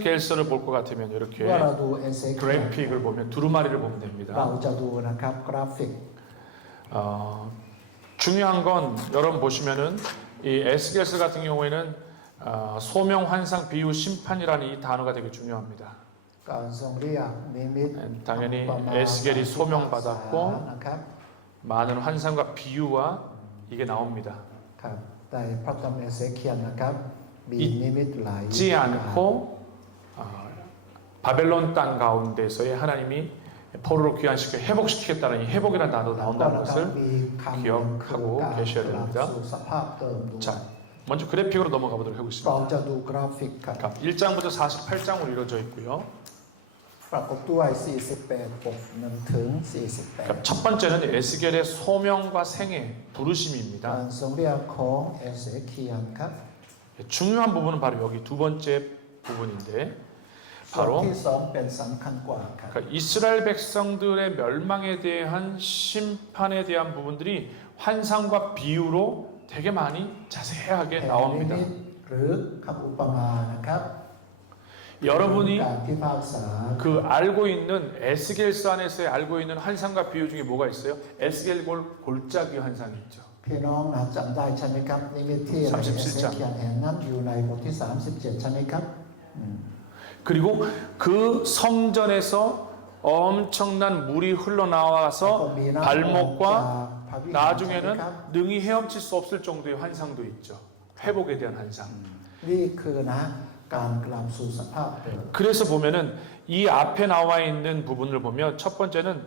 에스겔서를 볼 것 같으면 이렇게 เมื่อเราดูเอเซเคียล 그래픽을 보면 두루마리를 보면 เรา 됩니다. จะดูนะครับกราฟิก 중요한 건 여러분 보시면은 이 에스겔서 같은 경우에는 소명, 환상, 비유, 심판이라는 이 단어가 되게 중요합니다. การทรงเรียกนิมิต 당연히 อุปมา 에스겔이 พิพากษา 소명받았고 นะครับ 많은 환상과 비유와 이게 나옵니다. ครับแต่พระธรรมเอเซเคียลนะครับมีนิมิตหลาย 잊지 않고 바벨론 땅 가운데서의 하나님이 포로로 귀환시켜 회복시키겠다는 이 회복이라는 단어도 แล้วก็ 나온다는 นะครับ 것을 มีคำ 기억하고 การ 계셔야 กลับ 됩니다. สู่สภาพเดิมด้วย 자, 먼저 그래픽으로 넘어가 보도록 เรา 하겠습니다. จะดูกราฟิกครับ 1장부터 48장으로 이루어져 있고요. ประกอบด้วย 48 บท1ถึง 48 첫 번째는 에스겔의 소명과 생애, กา 부르심입니다. รทรงเรียกของเอเซเคียลครับ 중요한 부분은 바로 여기 두 번째 부분인데 ส่วน 바로 ที่สองเป็นสำคัญกว่าครับ 그러니까 이스라엘 백성들의 멸망에 대한 심판에 대한 부분들이 환상과 비유로 되게 많이 자세하게 แห่งนิ 나옵니다. มิตหรือคำอุปมานะครับ 여러분이 การพิพากษา 그 알고 있는 에스겔서 안에서 알고 있는 환상과 비유 중에 뭐가 있어요? 에스겔 골짜기 환상이 있죠. พี่น้องนะจำได้ใช่ไหมครับนิมิตที่ในเอเซเคียลแห่งนั้นอยู่ในบทที่ 37 ใช่ไหมครับ 그리고 그 성전에서 엄청난 물이 흘러나와서 ก็มีน้ำ 발목과 จากพระวิหารใช่ไหม 나중에는 ครับ 능히 헤엄칠 수 없을 정도의 환상도 있죠. 회복에 대한 환상. นี่คือนะการกลับสู่สภาพเดิม 그래서 보면은 이 앞에 나와 있는 부분을 보면 첫 번째는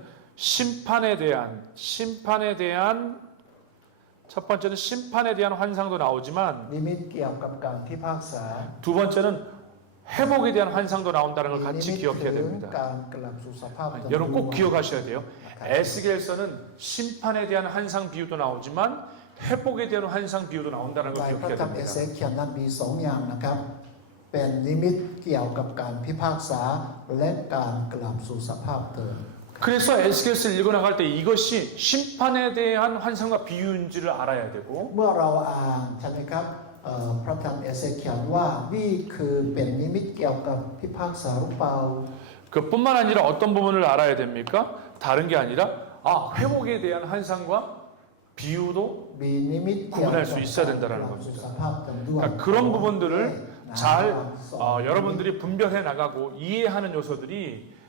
첫 번째는 심판에 대한 환상도 나오지만 นิมิตเกี่ยวกับการพิพากษา 두 번째는 회복에 대한 환상도 나온다는 걸 นิ 같이 มิต 기억해야 ถึง 됩니다. การกลับสู่สภาพเดิม 여러분 꼭 ด้วย 기억하셔야 돼요. 에스겔서는 심판에 대한 환상 비유도 나오지만 회복에 대한 환상 비유도 나온다는 ใน 걸 พระ 기억해야 ธรรมเอเซ 됩니다. เคียลนั้นมีสองอย่างนะครับ เป็นนิมิตเกี่ยวกับการพิพากษาและการกลับสู่สภาพเดิม 그래서 에스겔서를 읽어나갈 때 이것이 심판에 대한 환상과 비유인지를 알아야 되고 เมื่อเราอ่านใช่ไหมครับพระธรรมเอเซเคียลว่านี่คือเป็นนิมิตเกี่ยวกับพิพากษาหรือเปล่า 그뿐만 아니라 어떤 부분을 알아야 됩니까? 다른 게 아니라 회복에 대한 환상과 비유도 มีนิมิตเกี่ยวกับ 구분할 수 있어야 การก 된다는 ลับสู่ 겁니다. สภาพเดิมด้วย 그러니까 그런 부분들을 잘 여러분들이 들 분별해 나가고 이해하는 요소들이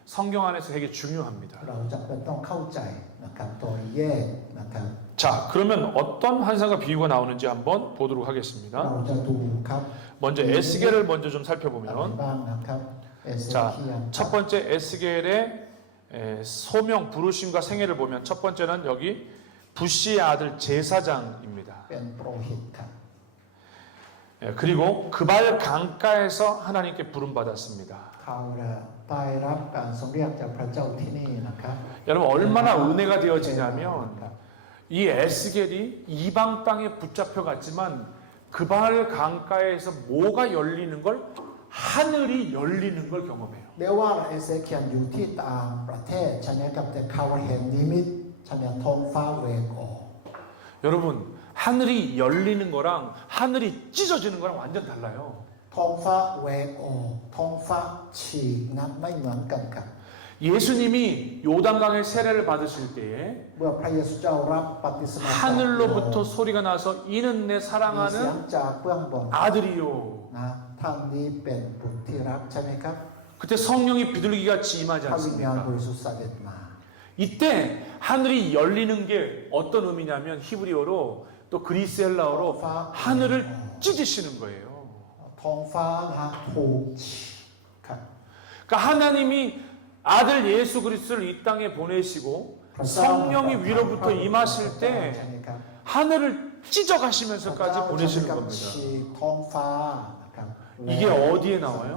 성경 안에서 되게 중요합니다. เราจะต้องเข้าใจนะครับโดยแยกนะครับ 자, 그러면 어떤 환상과 비유가 나오는지 한번 보도록 เรา 하겠습니다. จะดูครับ 먼저 에스겔을 먼저 좀 อะไร 살펴보면 บ้างนะครับเอเซ 자, เคียล 첫 번째 에스겔의 소명, 부르심과 생애를 보면 첫 번째는 여기 부시의 아들 제사장입니다. เป็นโปรหิตครับ 그리고 그발 강가에서 하나님께 부름받았습니다. เขาได้รับการทรงเรียกจากพระเจ้าที่นี่นะครับ 여러분 얼마나 은혜가 ค 되어지냐면 รับ 이 에스겔이 이방 땅에 붙잡혀 갔지만 그발 강가에서 뭐가 열리는 걸 하늘이 열리는 걸 경험해요. แม้ว่าเอเซเคียลอยู่ที่ต่างประเทศใช่ไหมครับแต่เขาเห็นนิมิตใช่ไหมท้องฟ้าเวกออก 여러분 하늘이 열리는 거랑 하늘이 찢어지는 거랑 완전 달라요. ท้องฟ้าเวกออกท้องฟ้าฉีกนั้นไม่เหมือนกันครับ 예수님이 요단강의 세례를 받으실 때에 เมื่อพระเยซูเจ้ารับปฏิสมาธิ 하늘로부터 소리가 나서 이는 내 มีเสียง 사랑하는 จากเบื้องบน 아들이요. นะท่านนี้เป็นบุตรที่รักใช่ไหมครับ 그때 성령이 비둘기같이 임하지 พระวิญญาณบ 않습니까? ริสุทธิ์เสด็จมา 이때 하늘이 열리는 게 어떤 의미냐면 히브리어로 또 그리스 헬라어로 하늘을 찢으시는 거예요. ท้องฟ้านะถูกฉีกครับ 그러니까 하나님이 아들 예수 그리스도를 이 땅에 보내시고 พระเจ้า 성령이 위로부터 임하실 ใช่ 때 ไหมครับ 하늘을 พระ 찢어가시면서까지 เจ้า 보내시는 กับ 겁니다. ฉีกท้องฟ้านะครับ 이게 어디에 나와요?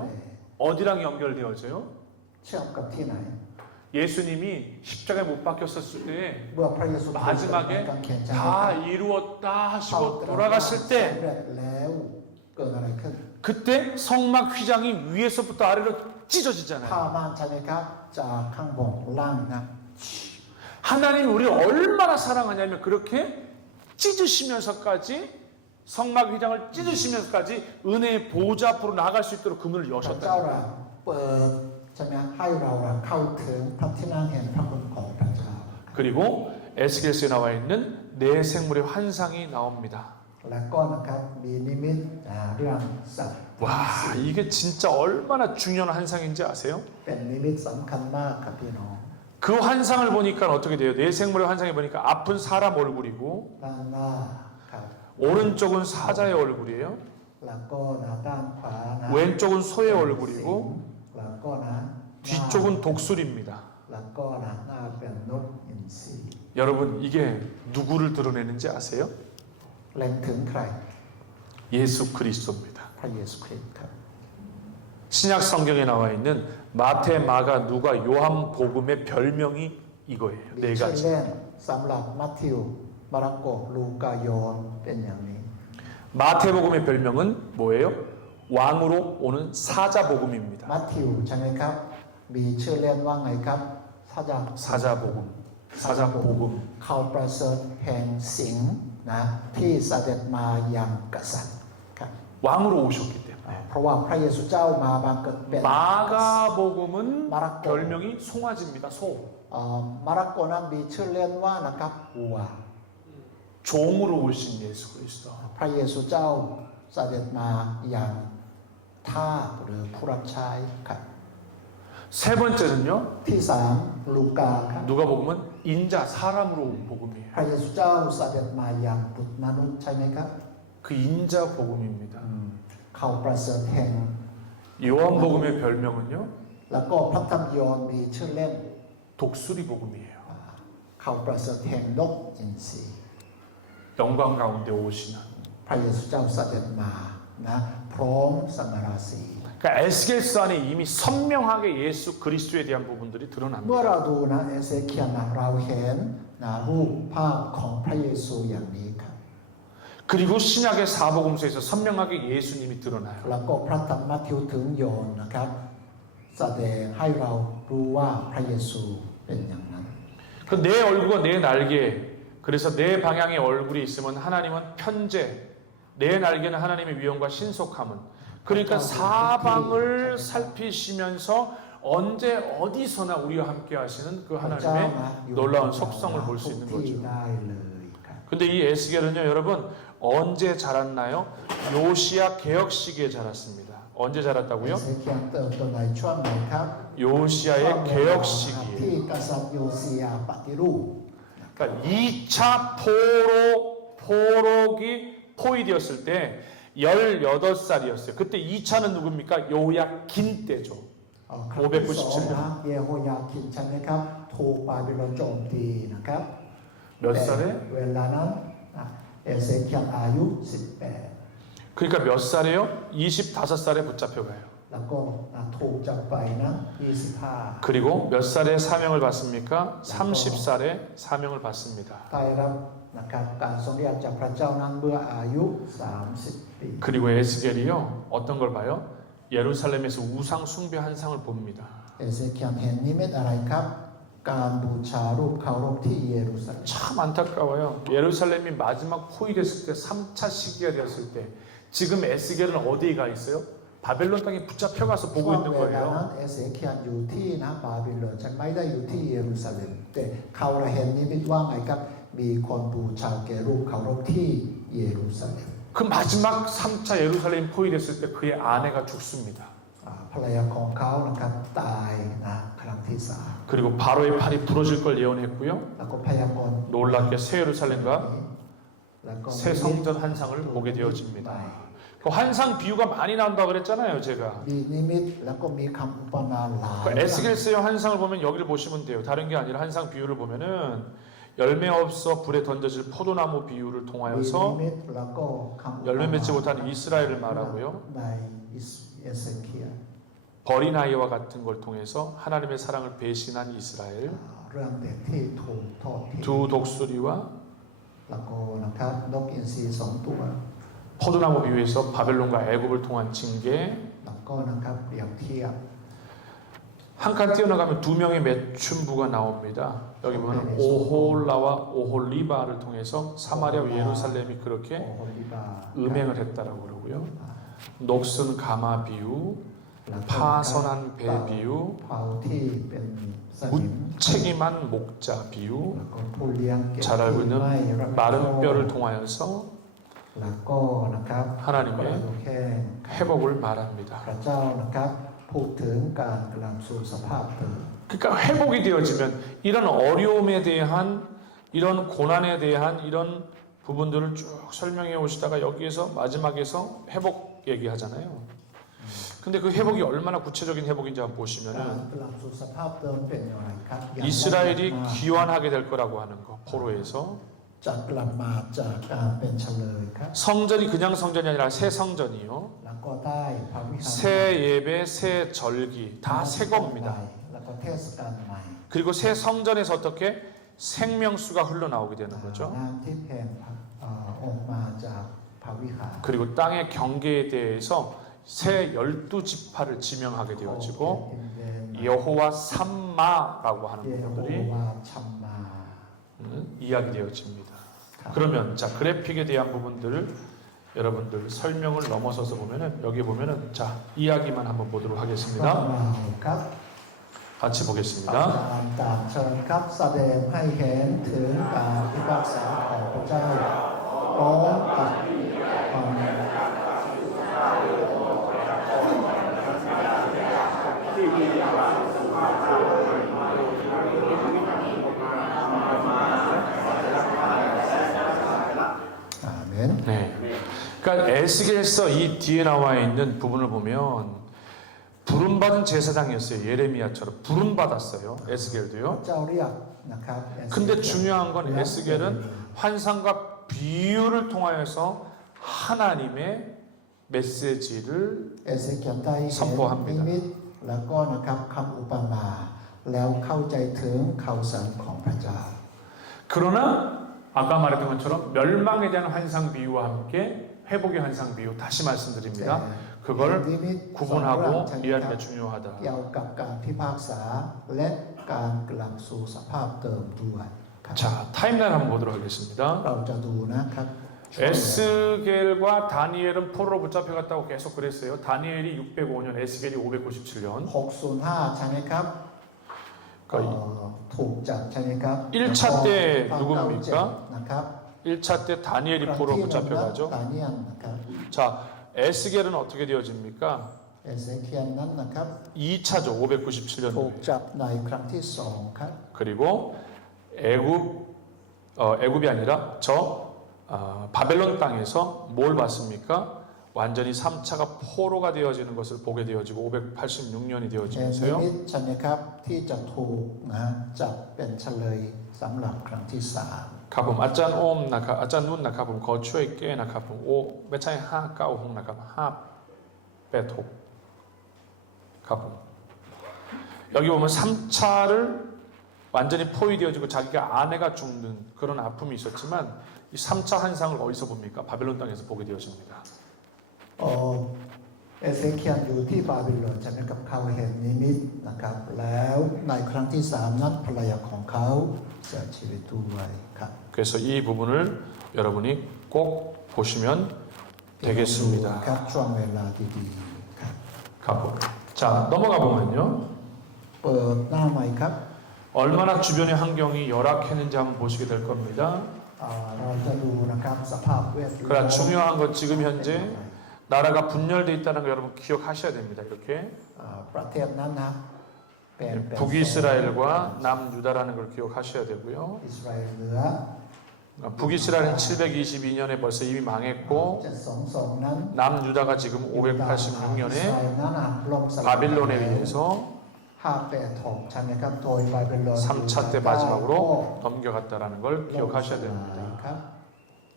어디랑 연결되어져요? เชื่อมกับที่ไหน 예수님이 십자가에 못 박혔었을 때에 เมื่อพระเยซูคริสต์ 마지막에 กางเขนใช่ไหม 다 ครับ 이루었다 เขา 하시고 ตรัสว่า 돌아갔을 สำ 때 เร็จแล้วเกิดอะไรขึ้น 그때 성막 휘장이 위에서부터 아래로 ผ้า 찢어지잖아요. ม่านใช่ไหมครับจากข้างบนล่างนะ 하나님이 우리를 얼마나 사랑하냐면 그렇게 찢으시면서까지 성막 휘장을 찢으시면서까지 은혜의 보좌 앞으로 나갈 수 있도록 그 문을 พระเจ้า 여셨다. เราเปิดใช่ไหมให้เราเข้าถึงพระที่นั่งแห่งพระคุณของพระเจ้า 그리고 에스겔서에 나와 있는 내 생물의 환상이 나옵니다. แล้วก็นะครับมีนิมิตเรื่องสัตว์ 와, 이게 진짜 얼마나 중요한 환상인지 아세요? เป็นนิมิตสำคัญมากครับพี่น้อง 그 환상을 보니까 어떻게 돼요? 내 생물의 환상에 보니까 앞은 사람 얼굴이고 ด้านหน้าครับ 오른쪽은 사자의 얼굴이에요. แล้วก็ด้านขวานะ 왼쪽은 소의 สิง 얼굴이고 แล้วก็หน้า 뒤쪽은 독수리입니다. แล้วก็หน้าเป็นนกอินทรี 여러분 이게 누구를 드러내는지 아세요? เล็งถึงใคร 예수 그리스도입니다. พระเยซูคริสต์ครับ 신약 성경에 나와 있는 마태, 마가, 누가, 요한 복음의 별명이 이거예요. มี 네 ชื่อ 가지. เล่นสำหรับมัทธิวมาระโกลูกาโยนเป็นอย่างนี้ 마태복음의 별명은 뭐예요? 왕으로 오는 사자복음입니다. มัทธิวใช่ไหมครับ มีชื่อเล่นว่าไงครับถ้าจะ 사자복음. 사자복음. เขาประเสริฐแห่งสิงห์นะที่เสด็จมายังกษัตริย์ครับ 왕으로 오셨기 때문에. เพราะว่าพระเยซูเจ้ามาบังเกิดเป็น 마가복음은 마라코. 별명이 송아지입니다. 소. มาระโกนั้นมีชื่อเล่นว่านะครับวัว 종으로 오신 예수 그리스도. พระเยซูเจ้าเสด็จมาอย่างทาสหรือผู้รับใช้ครับ 세 번째는요. ที่สามลูกาครับ 누가복음은 인자 사람으로 온 복음이에요. พระเยซูเจ้าเสด็จมาอย่างบุตรมนุษย์ใช่ไหมครับ 그 인자 복음입니다. เขาประเสริฐแห่ง 요한복음의 별명은요. แล้วก็พระธรรมโยนมีชื่อเล่น 독수리 복음이에요. เขาประเสริฐแห่งนกอินทรี 영광 가운데 오시는. พระเยซูเจ้าเสด็จมานะพร้อมสง่าราศี 그러니까 에스겔서 안에 이미 선명하게 예수 그리스도에 대한 부분들이 เมื่อ 드러납니다. เราดูนะเอเซเคียลนะเราเห็นนะรูปภาพของพระเยซูอย่างนี้ครับ 그리고 신약의 사복음서에서 선명하게 예수님이 드러나요. แล้วก็พระธรรมมัทธิวถึงโยนนะครับแสดงให้เรารู้ว่าพระเยซูเป็นอย่างนั้น 그 내 얼굴과 내 날개, 그래서 내 방향에 얼굴이 있으면 하나님은 편재, 내 날개는 하나님의 위엄과 신속함은. 그러니까 사방을 살피시면서 언제 어디서나 우리와 함께 하시는 그 พระเจ้า 하나님의 นะอยู่ 놀라운 กับเรา 속성을 볼 수 ทุก 있는 ที่ 거죠. ได้เลยครับ 근데 이 에스겔은요, 여러분 언제 자랐나요? 요시야 개혁 시기에 자랐습니다. 언제 เอ 자랐다고요? เซเคียลเติบโตในช่วงไหนครับ 요시야의 ช่วงเวลา 개혁 ที่ 시기에. กษัตริย์โยซียาปฏิรูป 그러니까 2차 포록이 포위되었을 때 18살이었어요. 그때 2차는 누굽니까? 요야긴 때죠. ครั้งที่สองนะเยโฮยาคินใช่ไหมครับถูกบาบิโลนโจมตีนะครับ 몇 살에? เวลานั้นนะเอเซเคียลอายุ 18 그러니까 몇 살이에요? 25살에 붙잡혀가요. แล้วก็ถูกจับไปนะ25 그리고 몇 살에 사명을 받습니까? 30살에 사명을 받습니다. ได้รับนะครับการทรงเรียกจากพระเจ้านั้นเมื่ออายุ 30 ปี 그리고 에스겔이요 어떤 걸 봐요? 예루살렘에서 우상 숭배 한상을 봅니다. เอเซเคียลเห็นนิมิตอะไรครับ การบูชารูปเคารพที่เยรูซาเล็ม 참 안타까워요. 예루살렘이 마지막 포위됐을 때 3차 시기가 되었을 때 지금 에스겔은 어디에 가 있어요? 바벨론 땅에 붙잡혀가서 ช่ 보고 วง 있는 เวลานั้น 거예요. เอเซเคียลอยู่ที่นะบาบิโลนฉันไม่ได้อยู่ที่เยรูซาเล็มแต่เขาเห็นนิมิตว่าไงครับมีคนบูชาแก่รูปเคารพที่เยรูซาเล็ม 그 마지막 3차 예루살렘 포위됐을 때 그의 아내가 죽습니다. ภรรยาของเขานะครับตายนะครั้งที่ 그리고 바로의 팔이 부러질 걸 예언했고요. 3แล้วก็พยากรณ์ 놀랍게 새 예루살렘과 แล้วก็ 새 성전 한상을 보게 되어집니다. 그 환상 비유가 많이 나온다고 그랬잖아요, 제가. มีนิมิตแล้วก็มีคำอุปมาหลาย 그 에스겔서의 환상을 보면 여기를 보시면 돼요. 다른 게 아니라 환상 비유를 보면은 열매 없어 불에 던져질 포도나무 비유를 มีนิ 통하여서 มิตแล้วก็คำอุป 열매 มา 맺지 못하는 이스라엘을 말하고요. ในเอเซเคียล 버린 아이와 같은 걸 통해서 하나님의 사랑을 배신한 이스라엘, เรื่องเด็กที่ถูกทอดทิ้ง 두 독수리와 แล้วก็นะครับนกอินทรีสองตัว 포도나무 비유에서 바벨론과 애굽을 통한 징계, แล้วก็นะครับเปรียบเทียบ 한 칸 뛰어나가면 두 명의 매춘부가 나옵니다. 여기 보면 오홀라와 오홀리바를 통해서 사마리아 예루살렘이 그렇게 โอโฮลิบา 음행을 했다라고 그러고요. 녹슨 가마 비유, แล้วก็ 파선한 배 비유, เผาที่เป็นสนิม 무책임한 목자 비유, แล้วก็ผู้เลี้ยงเก็บ 잘 알고 ที่ไม่ 있는 รับผิดชอบ 마른 뼈를 통하여서 แล้วก็นะครับ 하나님의 กระดูกแห้ง 회복을 말합니다. พระเจ้านะครับพูดถึงการกลับสู่สภาพเดิม 그러니까 회복이 되어지면 이런 어려움에 대한 이런 고난에 대한 이런 부분들을 쭉 설명해 오시다가 여기에서 마지막에서 회복 얘기하잖아요. 근데 그 회복이 얼마나 구체적인 회복인지 한번 การ 보시면은 กลับสู่สภาพเดิมเป็นอย่างไรครับอย่าง 이스라엘이 แรกมา 귀환하게 될 거라고 하는 거 포로에서 จะกลับมาจากการเป็นเฉลยครับ 성전이 그냥 성전이 아니라 새 성전이요. แล้วก็ได้พระวิหาร 새 예배, 새 절기 다 새 겁니다. แล้วก็เทศกาลใหม่ 그리고 새 성전에서 어떻게 생명수가 흘러나오게 되는 거죠. น้ำที่แผ่ออกมาจากพระวิหาร 그리고 땅의 경계에 대해서 새 12지파를 지명하게 โอ 되어지고 เคดินแดน 여호와 삼마라고 하는 เยโฮ 부분들이 วาชัมมา 이야기되어집니다. ครับ 그러면 자 그래픽에 대한 부분들을 여러분들 설명을 넘어서서 보면은 여기 보면은 자 이야기만 한번 보도록 ก็ 하겠습니다. เราครับ 같이 อา 보겠습니다. จารย์ตามเชิญครับแสดงให้เห็นถึงการพิพากษาของพระเจ้าพร้อมกับความ 아멘. 네. 그러니까 에스겔서 이 뒤에 나와 있는 부분을 보면 부름받은 제사장이었어요. 예레미야처럼 부름받았어요. 에스겔도요. เจ้าเรียกนะครับ 근데 중요한 건 에스겔은 환상과 비유를 통하여서 하나님의 메시지를 เอเซเคียลได้เห็น 선포합니다. นิมิตแล้วก็นะครับคำอุปมาแล้วเข้าใจถึงข่าวสารของพระเจ้า 그러나 아까 말했던 것처럼 멸망에 대한 환상 비유와 함께 회복의 환상 비유 다시 말씀드립니다. แต่ 그걸 นิมิตสองเรื่อง 구분하고 ใช่ไหมค 이해하는 รับ 게 중요하다. เกี่ยวกับการพิพากษาและการกลับสู่สภาพเดิมด้วยครับ 자, 타임라인 한번 보도록 하겠습니다. เราจะดูนะครับ 에스겔과 다니엘은 포로로 붙잡혀갔다고 계속 그랬어요. 다니엘이 605년, 에스겔이 597년. 605 ใช่ไหมครับ 그러니까 ถูกจับใช่ไหมครับ 1차 때 누굽니까? นะครับ 1차 때 다니엘이 포로로 붙잡혀가죠. ดาเนียลนะครับ 자, 에스겔은 어떻게 되어집니까? เอเซเคียลนั้นนะครับ 2차죠. ถูก 597년. จับในครั้งที่สองครับ 그리고 애굽이 아니라 바벨론 땅에서 뭘 봤습니까? 완전히 3차가 포로가 되어지는 것을 보게 되어지고 586년이 เห็นนิ 되어지면서요. มิตใช่ไหมครับที่จะถูกนะจับเป็นเฉลยสำหรับครั้งที่สาม 가봄 아짠 옴 나카 아짠 눈 나카봄 거추에 깨 나카봄 오 매차에 하 까오 홍 나카봄 하 빼톡 가봄 여기 보면 3차를 완전히 포위되어지고 자기가 아내가 죽는 그런 아픔이 있었지만 이 3차 환상을 어디서 봅니까? 바벨론 땅에서 보게 되어집니다. เอเซเคียลอยู่ที่บาบิโลนใช่ไหมครับเขาเห็นนิมิตนะครับแล้วในครั้งที่สามนั้นภรรยาของเขาเสียชีวิตด้วยครับ 그래서 이 부분을 여러분이 꼭 보시면 되겠습니다. ครับช่วงเวลาดีๆครับ 가봄. 자 넘어가 보면요. เปิดหน้าใหม่ครับ 얼마나 주변의 환경이 열악했는지 한번 보시게 될 겁니다. เราจะดูนะครับสภาพแวดล้อ 그러나 ม 중요한 건 지금 현재 나라가 분열되어 있다는 거 여러분 기억하셔야 됩니다. 이렇게 ประเทศนั้นนะเป็น 북이스라엘과 남유다라는 걸 기억하셔야 되고요. อิสราเอลเหนือ 북이스라엘은 722년에 벌써 이미 망했고 722นั้น 남유다가 지금 อิสราเอ 586년에 ลนั้นล่มสลาย 바빌론에 의해서 586ใช่ไหมครับโดยบาบิโลน 3차 때 마지막으로 넘겨갔다라는 걸 ล่ม 기억하셔야 สลาย 됩니다. ครับ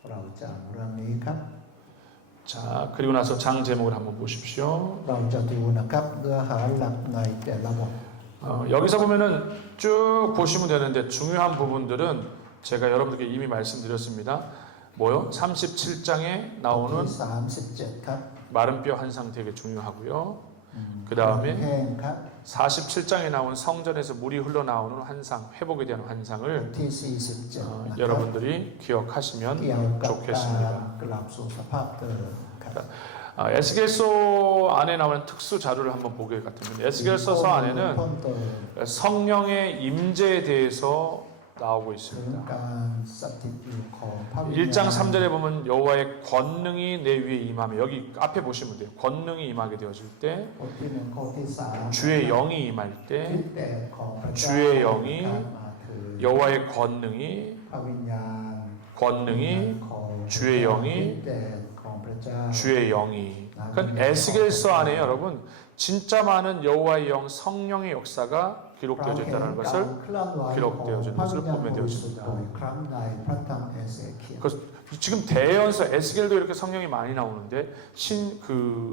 เราจำเรื่องนี้ครับ 자, 그리고 나서 장 제목을 한번 보십시오. เราจะดูนะครับเนื้อหาหลักในแต่ละบท 여기서 보면은 쭉 보시면 되는데 중요한 부분들은 제가 여러분들께 이미 말씀드렸습니다. 뭐요? 37장에 ที่ 나오는 37ครับ 마른 뼈 환상 되게 중요하고요. 그 다음에 แห้งครับ 47장에 나온 성전에서 물이 흘러나오는 환상, 회복에 대한 บท 환상을 ที่ 47 นะครับ 여러분들이 기억하시면 เกี่ยวกับการ 좋겠습니다. กลับสู่สภาพเดิมครับ 에스겔서 안에 나오는 특수 자료를 한번 보게 같으면 에스겔서서 เพิ่ 안에는 มเติม 성령의 임재에 대해서 나오고 ถึง 있습니다. การสถิตอยู่ของพระวิญ 1장 ญาณ 3절에 보면 여호와의 권능이 내 위에 임하며 여기 앞에 보시면 돼요. 권능이 임하게 되어질 때 บทที่หนึ่งข้อที่สาม 주의 영이 임할 ฤ 때 ทธิ์เดชของพระเจ้า 주의 영이 การมาถึง 여호와의 권능이 พระวิญญาณ 권능이 ของ 주의 영이 ฤทธิ์เดชของพระเจ้า 주의 영이 그러니까 에스겔서 안에 여러분 진짜 많은 여호와의 영 성령의 역사가 เรา 기록되어져 เห็น 있다는 การ 것을 เคลื่อนไหว 기록되어진 ของพระวิญญาณ 것을 보면 บริสุทธิ์ 되어집니다. โดยครั้งในพระธรรมเอเสเคียล 그 지금 대연서 에스겔도 이렇게 성령이 많이 나오는데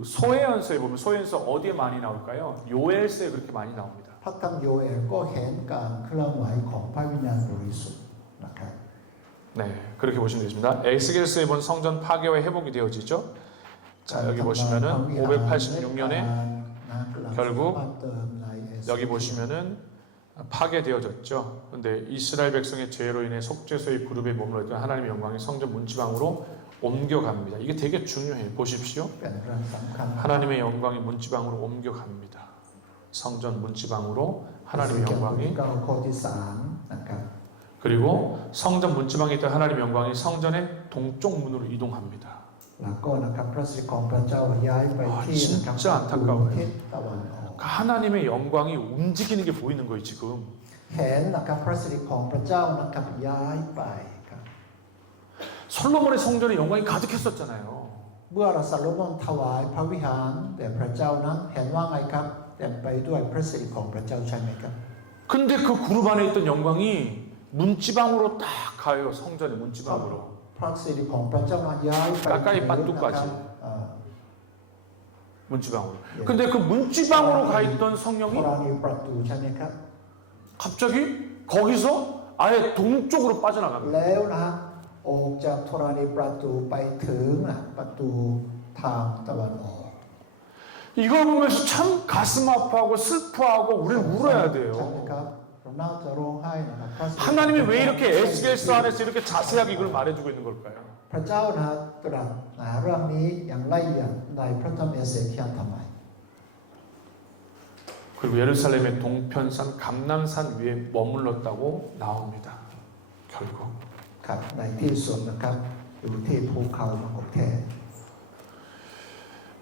소해연서에 보면 소해연서 어디에 많이 나올까요? 요엘서에 그렇게 많이 나옵니다. พระธรรมโยเอลก็เห็นการเคลื่อนไหวของพระวิญญาณบริสุทธิ์นะครับ 네, 그렇게 보시면 되겠습니다. 에스겔서에 본 성전 파괴와 회복이 되어지죠. 자, 여기 보시면은 586년에 결국 여기 보시면은 파괴되어졌죠. 근데 이스라엘 백성의 죄로 인해 속죄소의 그룹에 머물렀던 하나님의 영광이 성전 문지방으로 옮겨갑니다. 이게 되게 중요해요. 보십시오. เป็นเรื่องสำคัญ 하나님의 영광이 문지방으로 옮겨갑니다. 성전 문지방으로 하나님의 영광이 เก้าข้อที่สามนะครับ 그리고 성전 문지방에 있던 하나님의 영광이 성전의 동쪽 문으로 이동합니다. แล้วก็นะครับพระสิริของพระเจ้าย้ายไปที่นะครับ 진짜 안타까워요. ทิศตะวันออก 하나님의 영광이 움직이는 게 보이는 거예요 지금. เห็นนะครับพระสิริของพระเจ้านะครับย้ายไปครับ 솔로몬의 성전에 영광이 가득했었잖아요. เมื่อซาโลมอนถวายพระวิหารแด่พระเจ้านั้นเห็นว่าไงครับเต็มไปด้วยพระสิริของพระเจ้าใช่ไหมครับ 근데 그 그룹 안에 있던 영광이 문지방으로 딱 가요. 성전의 문지방으로. พระสิริของพระเจ้านั้นย้ายไป 가까이 ถึง 빠뚜까지 นะครับ 문지방으로. 예. 근데 그 문지방으로 가 있던 ธ 성령이 รณีประตูใช่ไหมครับ 갑자기 거기서 아예 동쪽으로 빠져나갑니다. แล้วนะออกจากธรณีประตูไปถึงประตูทางตะวันออก 이걸 보면서 참 가슴 아파하고 슬퍼하고 우리는 울어야 ใช่ไหม 돼요. ครับเราน่าจะร้องไห้นะครับพระสิริ 하나님이 왜 이렇게 에스겔서 안에서 이렇게 자세하게 이걸 말해주고 있는 걸까요? พระเจ้านะตรัสเรื่องนี้อย่างละเอียดในพระธรรมเอเสเคียลทำไม 그리고 예루살렘의 동편산 감람산 위에 머물렀다고 나옵니다. 결국 ครับในที่สุดนะครับอยู่ที่ภูเขามโหแทน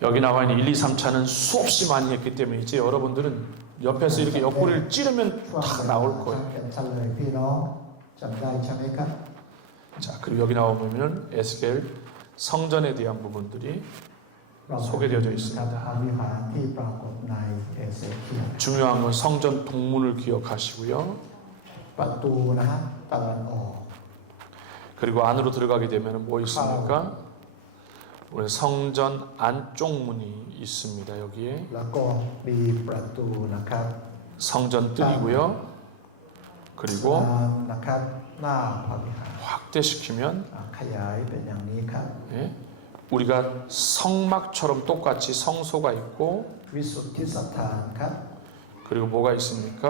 여기 나와 있는 1, 2, 3차는 수없이 많이 했기 때문에 이제 여러분들은 옆에서 이렇게 옆구리를 찌르면 ช่วง 다 나올 거예요. เป็นเฉลยพี่น้องจำได้ใช่ไหมครับ 자, 그리고 여기 나와 보면 에스겔 성전에 대한 부분들이 เรา 소개되어져 ครับ 있습니다. พระวิหารที่ปรากฏในเอเสเคียล 중요한 건 성전 동문을 기억하시고요. ประตูนะฮะตะวันออก 그리고 안으로 들어가게 되면 뭐 있습니까? 우리 성전 안쪽 문이 있습니다. 여기에 แล้วก็มีประตูนะครับ 성전 뜰이고요. 그리고 ทางนะครับหน้าพระวิหาร 확대시키면 ขยายเป็นอย่างนี้ครับ 예, 우리가 성막처럼 똑같이 성소가 있고 วิสุทธิสถานครับ 그리고 뭐가 있습니까?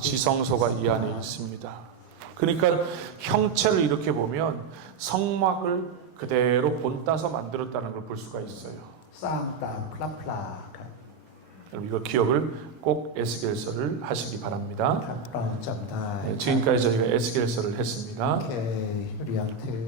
지성소가 이 안에 있습니다. 그러니까 형체를 이렇게 보면 성막을 그대로 본따서 만들었다는 걸 볼 수가 있어요. สร้างตามพระพลาครับ 여러분 이거 기억을 꼭 에스겔서를 하시기 바랍니다. ครับเราจำได้ 네, 지금까지 저희가 에스겔서를 했습니다. เคยเรียนถึง